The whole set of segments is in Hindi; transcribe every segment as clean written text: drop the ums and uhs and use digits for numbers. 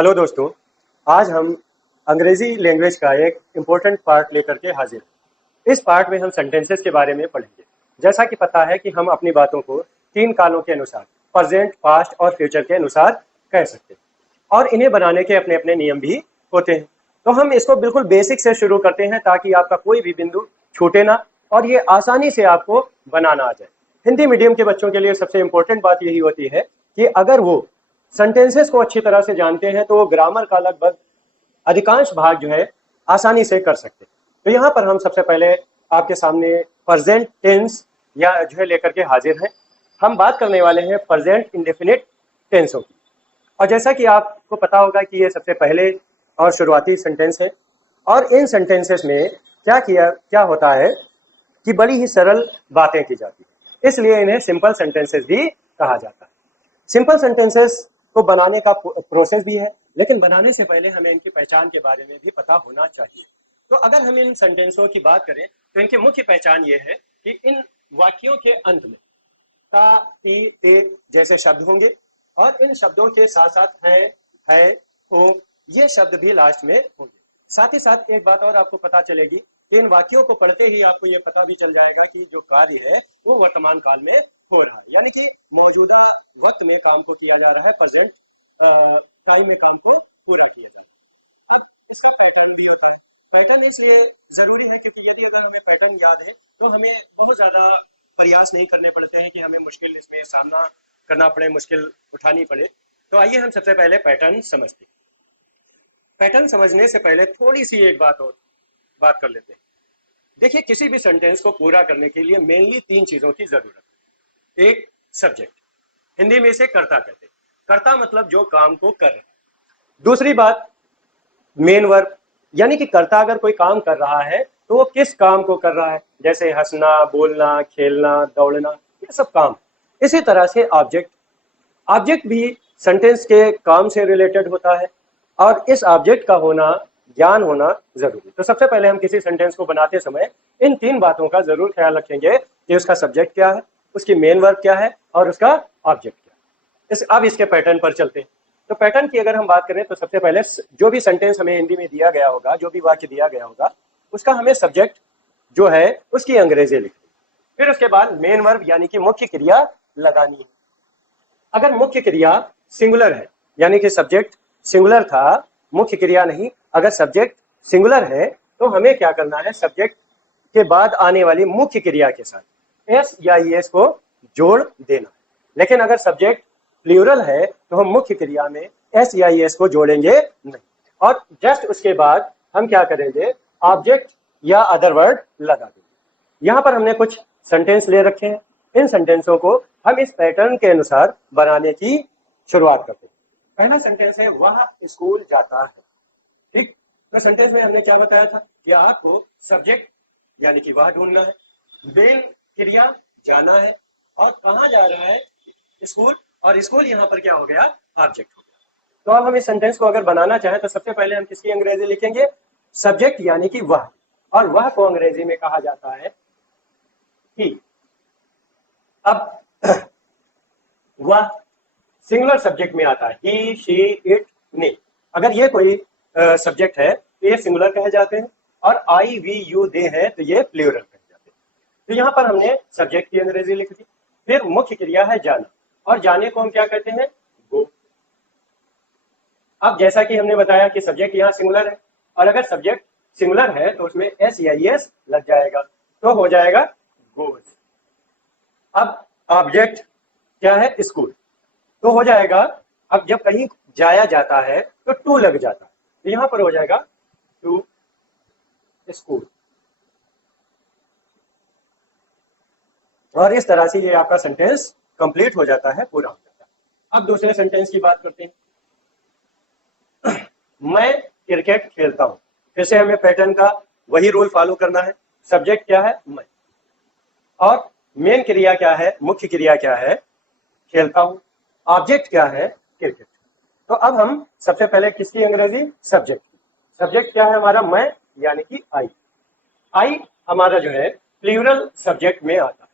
हेलो दोस्तों, आज हम अंग्रेजी लैंग्वेज का एक इम्पोर्टेंट पार्ट लेकर के हाजिर हैं। इस पार्ट में हम सेंटेंसेस के बारे में पढ़ेंगे। जैसा कि पता है कि हम अपनी बातों को तीन कालों के अनुसार प्रेजेंट, पास्ट और फ्यूचर के अनुसार कह सकते हैं और इन्हें बनाने के अपने अपने नियम भी होते हैं। तो हम इसको बिल्कुल बेसिक से शुरू करते हैं ताकि आपका कोई भी बिंदु छूटे ना और ये आसानी से आपको बनाना आ जाए। हिंदी मीडियम के बच्चों के लिए सबसे इम्पोर्टेंट बात यही होती है कि अगर वो सेंटेंसेस को अच्छी तरह से जानते हैं तो वो ग्रामर का लगभग अधिकांश भाग जो है आसानी से कर सकते हैं। तो यहाँ पर हम सबसे पहले आपके सामने प्रेजेंट टेंस या जो है लेकर के हाजिर हैं। हम बात करने वाले हैं प्रेजेंट इंडेफिनिट टेंसों की। और जैसा कि आपको पता होगा कि ये सबसे पहले और शुरुआती सेंटेंस है और इन सेंटेंसेस में क्या होता है कि बड़ी ही सरल बातें की जाती है, इसलिए इन्हें सिंपल सेंटेंसेस भी कहा जाता है। सिंपल सेंटेंसेस को बनाने का प्रोसेस भी है, लेकिन बनाने से पहले हमें इनकी पहचान के बारे में भी पता होना चाहिए। तो अगर हम इन सेंटेंसों की बात करें तो इनकी मुख्य पहचान ये है कि इन वाक्यों के अंत में ता, ती, ते जैसे शब्द होंगे और इन शब्दों के साथ साथ है, हो ये शब्द भी लास्ट में होंगे। साथ ही साथ एक बात और आपको पता चलेगी कि इन वाक्यों को पढ़ते ही आपको ये पता भी चल जाएगा कि जो कार्य है वो वर्तमान काल में हो रहा है, यानी कि मौजूदा वक्त में काम को किया जा रहा है, प्रेजेंट टाइम में काम को पूरा किया जा रहा है। अब इसका पैटर्न भी होता है। पैटर्न इसलिए जरूरी है क्योंकि यदि अगर हमें पैटर्न याद है तो हमें बहुत ज्यादा प्रयास नहीं करने पड़ते हैं कि हमें मुश्किल इसमें सामना करना पड़े, मुश्किल उठानी पड़े। तो आइए हम सबसे पहले पैटर्न समझते हैं। पैटर्न समझने से पहले थोड़ी सी एक बात कर लेते हैं। देखिए, किसी भी सेंटेंस को पूरा करने के लिए मेनली तीन चीजों की जरूरत है। एक सब्जेक्ट, हिंदी में इसे कर्ता कहते हैं। कर्ता मतलब जो काम को कर रहे हैं। दूसरी बात मेन वर्ब, यानी कि कर्ता अगर कोई काम कर रहा है तो वो किस काम को कर रहा है, जैसे हंसना, बोलना, खेलना, दौड़ना, ये सब काम। इसी तरह से ऑब्जेक्ट, ऑब्जेक्ट भी सेंटेंस के काम से रिलेटेड होता है और इस ऑब्जेक्ट का होना, ज्ञान होना जरूरी। तो सबसे पहले हम किसी सेंटेंस को बनाते समय इन तीन बातों का जरूर ख्याल रखेंगे कि उसका सब्जेक्ट क्या है, उसकी मेन वर्ब क्या है और उसका ऑब्जेक्ट क्या है। अब इसके पैटर्न पर चलते हैं। तो पैटर्न की अगर हम बात करें तो सबसे पहले जो भी सेंटेंस हमें हिंदी में दिया गया होगा, जो भी वाक्य दिया गया होगा, उसका हमें सब्जेक्ट जो है उसकी अंग्रेजी लिखनी। फिर उसके बाद मेन वर्ब यानी कि मुख्य क्रिया लगानी है। अगर मुख्य क्रिया सिंगुलर है, यानी कि सब्जेक्ट सिंगुलर था, मुख्य क्रिया नहीं, अगर सब्जेक्ट सिंगुलर है तो हमें क्या करना है, सब्जेक्ट के बाद आने वाली मुख्य क्रिया के साथ एस या ईएस को जोड़ देना। लेकिन अगर सब्जेक्ट प्लूरल है तो हम मुख्य क्रिया में एस या ईएस को जोड़ेंगे नहीं और जस्ट उसके बाद हम क्या करेंगे, ऑब्जेक्ट या अदर वर्ड लगा देंगे। यहां पर हमने कुछ सेंटेंस ले रखे हैं। इन सेंटेंसों को हम इस पैटर्न के अनुसार बनाने की शुरुआत करते हैं। पहला सेंटेंस है वह स्कूल जाता है। ठीक, तो सेंटेंस में हमने क्या बताया था कि आपको सब्जेक्ट यानी कि वह ढूंढना है, मेन क्रिया जाना है और कहां जा रहा है, स्कूल, और स्कूल यहाँ पर क्या हो गया, ऑब्जेक्ट हो गया। तो अब हम इस सेंटेंस को अगर बनाना चाहें तो सबसे पहले हम किसकी अंग्रेजी लिखेंगे, सब्जेक्ट यानी कि वह, और वह को अंग्रेजी में कहा जाता है ही। अब वह सिंगुलर सब्जेक्ट में आता है, ही, शी, इट, ने। अगर ये कोई सब्जेक्ट है तो ये सिंगुलर कहे जाते हैं और आई, वी, यू, दे है तो ये प्लूरल कहे जाते हैं। तो यहाँ पर हमने सब्जेक्ट की अंग्रेजी लिख दी। फिर मुख्य क्रिया है जाना, और जाने को हम क्या कहते हैं, गो। अब जैसा कि हमने बताया कि सब्जेक्ट यहाँ सिंगुलर है और अगर सब्जेक्ट सिंगुलर है तो उसमें एस या एस लग जाएगा तो हो जाएगा गोज। अब ऑब्जेक्ट क्या है, स्कूल, तो हो जाएगा, अब जब कहीं जाया जाता है तो टू लग जाता है तो यहां पर हो जाएगा टू स्कूल। और इस तरह से ये आपका सेंटेंस कंप्लीट हो जाता है, पूरा हो जाता है। अब दूसरे सेंटेंस की बात करते हैं। मैं क्रिकेट खेलता हूं। फिर से हमें पैटर्न का वही रूल फॉलो करना है। सब्जेक्ट क्या है, मैं, और मेन क्रिया क्या है, मुख्य क्रिया क्या है, खेलता हूं। ऑब्जेक्ट क्या है, क्रिकेट। तो अब हम सबसे पहले किसकी अंग्रेजी, सब्जेक्ट की। सब्जेक्ट क्या है हमारा, मैं, यानी कि आई। आई हमारा जो है प्लूरल सब्जेक्ट में आता है।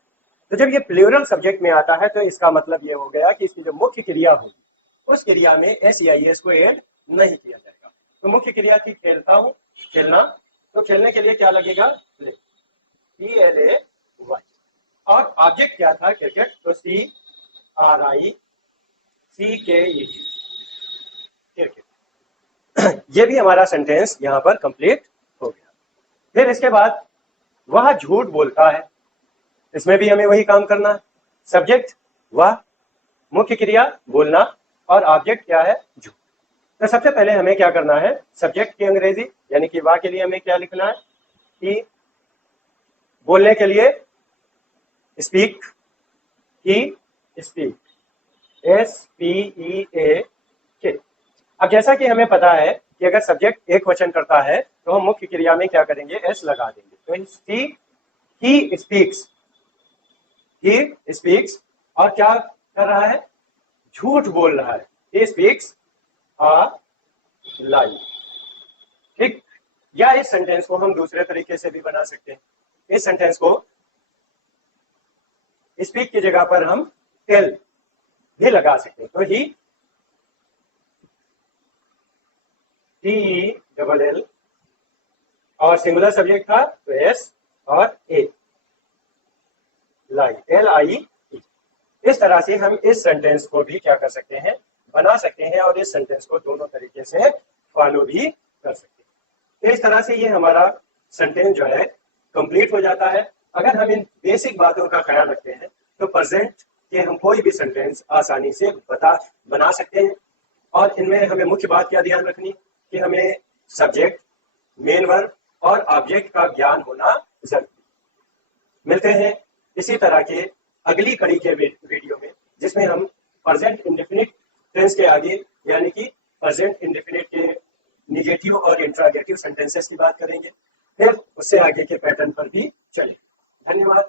तो जब ये प्लूरल सब्जेक्ट में आता है तो इसका मतलब ये हो गया कि इसकी जो मुख्य क्रिया होगी उस क्रिया में एस या एस को ऐड नहीं किया जाएगा। तो मुख्य क्रिया थी खेलता हूं, खेलना, तो खेलने के लिए क्या लगेगा, प्ले, PLAY। और ऑब्जेक्ट क्या था, क्रिकेट, तो CRICKET, क्रिकेट। ये भी हमारा सेंटेंस यहाँ पर कंप्लीट हो गया। फिर इसके बाद वह झूठ बोलता है, इसमें भी हमें वही काम करना है। सब्जेक्ट वह, मुख्य क्रिया बोलना, और ऑब्जेक्ट क्या है, झूठ। तो सबसे पहले हमें क्या करना है, सब्जेक्ट की अंग्रेजी यानी कि वाह के लिए हमें क्या लिखना है, कि बोलने के लिए स्पीक, ही स्पीक, SPEAK। अब जैसा कि हमें पता है कि अगर सब्जेक्ट एक वचन करता है तो हम मुख्य क्रिया में क्या करेंगे, S लगा देंगे। तो ही स्पीक्स, ही स्पीक्स, और क्या कर रहा है, झूठ बोल रहा है, ही स्पीक्स अ लाई। ठीक, या इस सेंटेंस को हम दूसरे तरीके से भी बना सकते हैं। इस सेंटेंस को स्पीक की जगह पर हम टेल भी लगा सकते हैं। तो ही TELL, और सिंगुलर सब्जेक्ट था तो S और A, लाई, LIE। इस तरह से हम इस सेंटेंस को भी क्या कर सकते हैं, बना सकते हैं, और इस सेंटेंस को दोनों तरीके से फॉलो भी कर सकते हैं। तो इस तरह से ये हमारा सेंटेंस जो है कंप्लीट हो जाता है। अगर हम इन बेसिक बातों का ख्याल रखते हैं तो प्रेजेंट के हम कोई भी सेंटेंस आसानी से बना सकते हैं। और इनमें हमें मुख्य बात क्या ध्यान रखनी, कि हमें सब्जेक्ट, मेन वर्ब और ऑब्जेक्ट का ज्ञान होना जरूरी। मिलते हैं इसी तरह के अगली कड़ी के वीडियो में, जिसमें हम प्रेजेंट इंडेफिनिट टेंस के आगे यानी कि प्रेजेंट इंडेफिनिट के निगेटिव और इंट्रोगेटिव सेंटेंसेस की बात करेंगे। फिर उससे आगे के पैटर्न पर भी चलें। धन्यवाद।